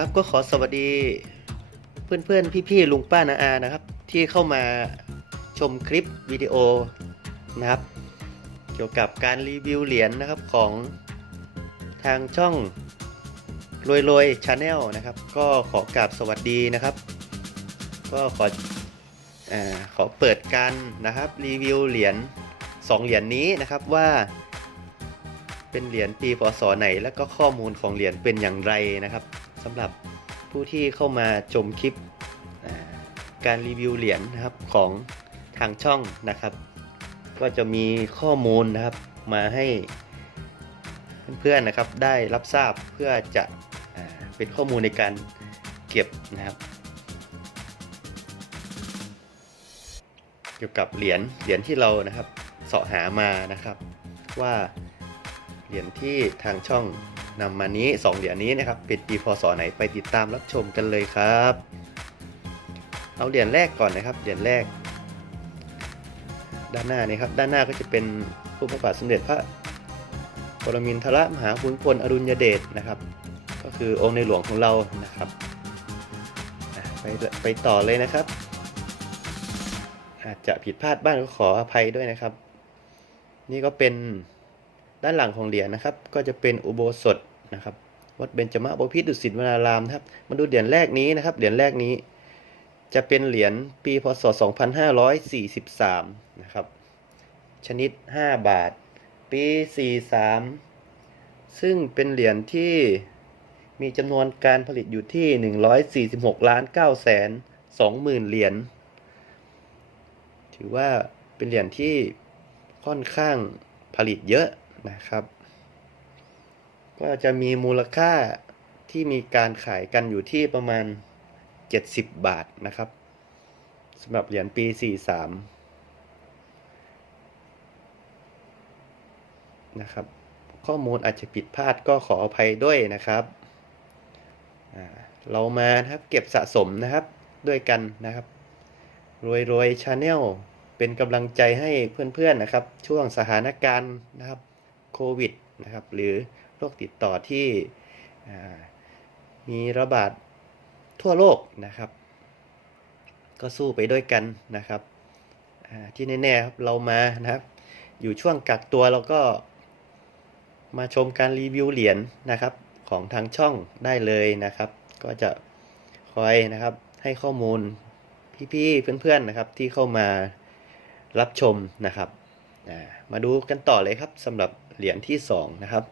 ครับก็ขอสวัสดีเพื่อนๆ พี่ๆ ลุงป้านาอานะครับ ที่เข้ามาชมคลิปวิดีโอนะครับ เกี่ยวกับการรีวิวเหรียญนะครับของทางช่องรวยรวยชาแนลนะครับ ก็ขอกราบสวัสดีนะครับ ก็ขออขอเปิดการนะครับรีวิวเหรียญ2เหรียญนี้นะครับว่าเป็นเหรียญปีพศไหน แล้วก็ข้อมูลของเหรียญเป็นอย่างไรนะครับ สำหรับผู้ที่เข้ามาชมคลิปการรีวิวเหรียญนะครับของทางช่องนะครับ ก็จะมีข้อมูลนะครับมาให้เพื่อนๆนะครับได้รับทราบเพื่อจะเป็นข้อมูลในการเก็บนะครับ เกี่ยวกับเหรียญเหรียญที่เรานะครับเสาะหามานะครับ ว่า เหรียญที่ทางช่องนำมานี้ 2 เหรียญนี้นะครับเป็นปีพศไหนไปติดตามรับชมกันเลยครับ เอาเหรียญแรกก่อนนะครับเหรียญแรก ด้านหน้านี่ครับด้านหน้าก็จะเป็นผู้พระบาทสมเด็จพระปรมินทรมหาภูมิพลอดุลยเดชนะครับ ก็คือองค์ในหลวงของเรานะครับไปไปต่อเลยนะครับ อาจจะผิดพลาดบ้างก็ขออภัยด้วยนะครับ นี่ก็เป็น ด้านหลังของเหรียญนะครับ ก็จะเป็นอุโบสถนะครับ วัดเบญจมบพิตรดุสิตวนารามนะครับ มาดูเหรียญแรกนี้นะครับ เหรียญแรกนี้ จะเป็นเหรียญปีพศ 2543 นะครับ ชนิด 5 บาท ปี 43 ซึ่งเป็นเหรียญที่มีจำนวนการผลิตอยู่ที่ 146ล้าน9แสน2หมื่นเหรียญ ถือว่าเป็นเหรียญที่ค่อนข้างผลิตเยอะ นะครับ ก็จะมีมูลค่าที่มีการขายกันอยู่ที่ประมาณ 70 บาทนะครับสำหรับเหรียญปี 43 นะครับ ข้อมูลอาจจะผิดพลาดก็ขออภัยด้วยนะครับ เรามาครับเก็บสะสมนะครับด้วยกันนะครับ รวยรวยชาแนลเป็นกำลังใจให้เพื่อนๆนะครับ ช่วงสถานการณ์นะครับ โควิดนะครับหรือโรคติดต่อที่มีระบาดทั่วโลกนะครับ ก็สู้ไปด้วยกันนะครับอ่าที่แน่ๆครับเรามานะครับ อยู่ช่วงกักตัวเราก็มาชมการรีวิวเหรียญนะครับของทางช่องได้เลยนะครับ ก็จะคอยนะครับให้ข้อมูลพี่ๆเพื่อนๆนะครับที่เข้ามารับชมนะครับมาดูกันต่อเลยครับสำหรับ เหรียญที่2นะครับ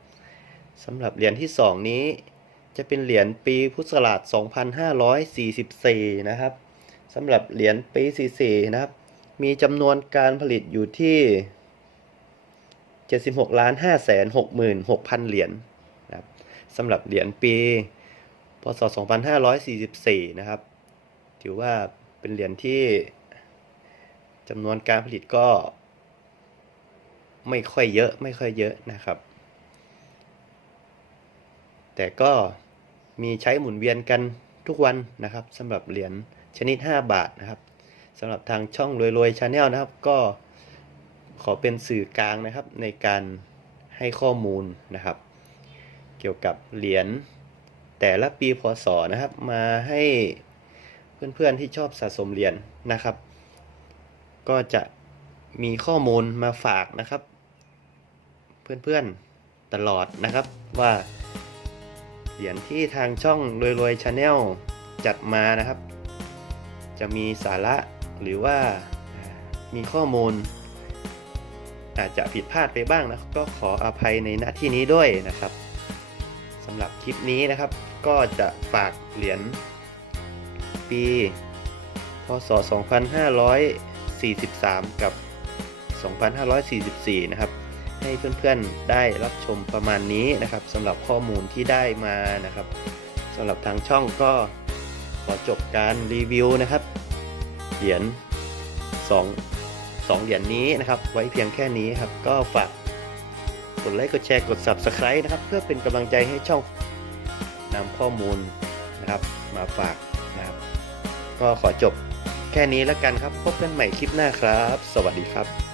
สำหรับเหรียญที่ 2 นี้ จะเป็นเหรียญปีพุทธศักราช2544 นะครับสำหรับเหรียญปี 44 นะครับ มีจำนวนการผลิตอยู่ที่ 76ล้าน5แสน66,000 เหรียญนะครับสำหรับเหรียญปีพศ 2544 นะครับ ถือว่าเป็นเหรียญที่จำนวนการผลิตก็ ไม่ค่อยเยอะไม่ค่อยเยอะนะครับ แต่ก็มีใช้หมุนเวียนกันทุกวันนะครับสำหรับเหรียญชนิด 5 บาทนะครับสำหรับทางช่องรวยรวยชาแนลนะครับ ก็ขอเป็นสื่อกลางนะครับในการให้ข้อมูลนะครับ เกี่ยวกับเหรียญแต่ละปีพศนะครับ มาให้เพื่อนๆที่ชอบสะสมเหรียญนะครับ ก็จะมีข้อมูลมาฝากนะครับ เพื่อนๆตลอดนะครับว่าเหรียญที่ทางช่องรวยรวยชาแนลจัดมานะครับ จะมีสาระหรือว่ามีข้อมูล อาจจะผิดพลาดไปบ้างนะก็ขออภัยในหน้าที่นี้ด้วยนะครับสำหรับคลิปนี้นะครับ ก็จะฝากเหรียญปีพศ 2543 กับ 2544 นะครับ ให้เพื่อนๆได้รับชมประมาณนี้นะครับสำหรับข้อมูลที่ได้มานะครับสำหรับทางช่องก็ขอจบการรีวิวนะครับเหรียญ2 2เหรียญนี้นะครับไว้เพียงแค่นี้ครับก็ฝากกดไลค์กดแชร์กด Subscribe นะครับ เพื่อเป็นกำลังใจให้ช่องนำข้อมูลนะครับ มาฝากนะครับ ก็ขอจบแค่นี้แล้วกันครับ พบกันใหม่คลิปหน้าครับ สวัสดีครับ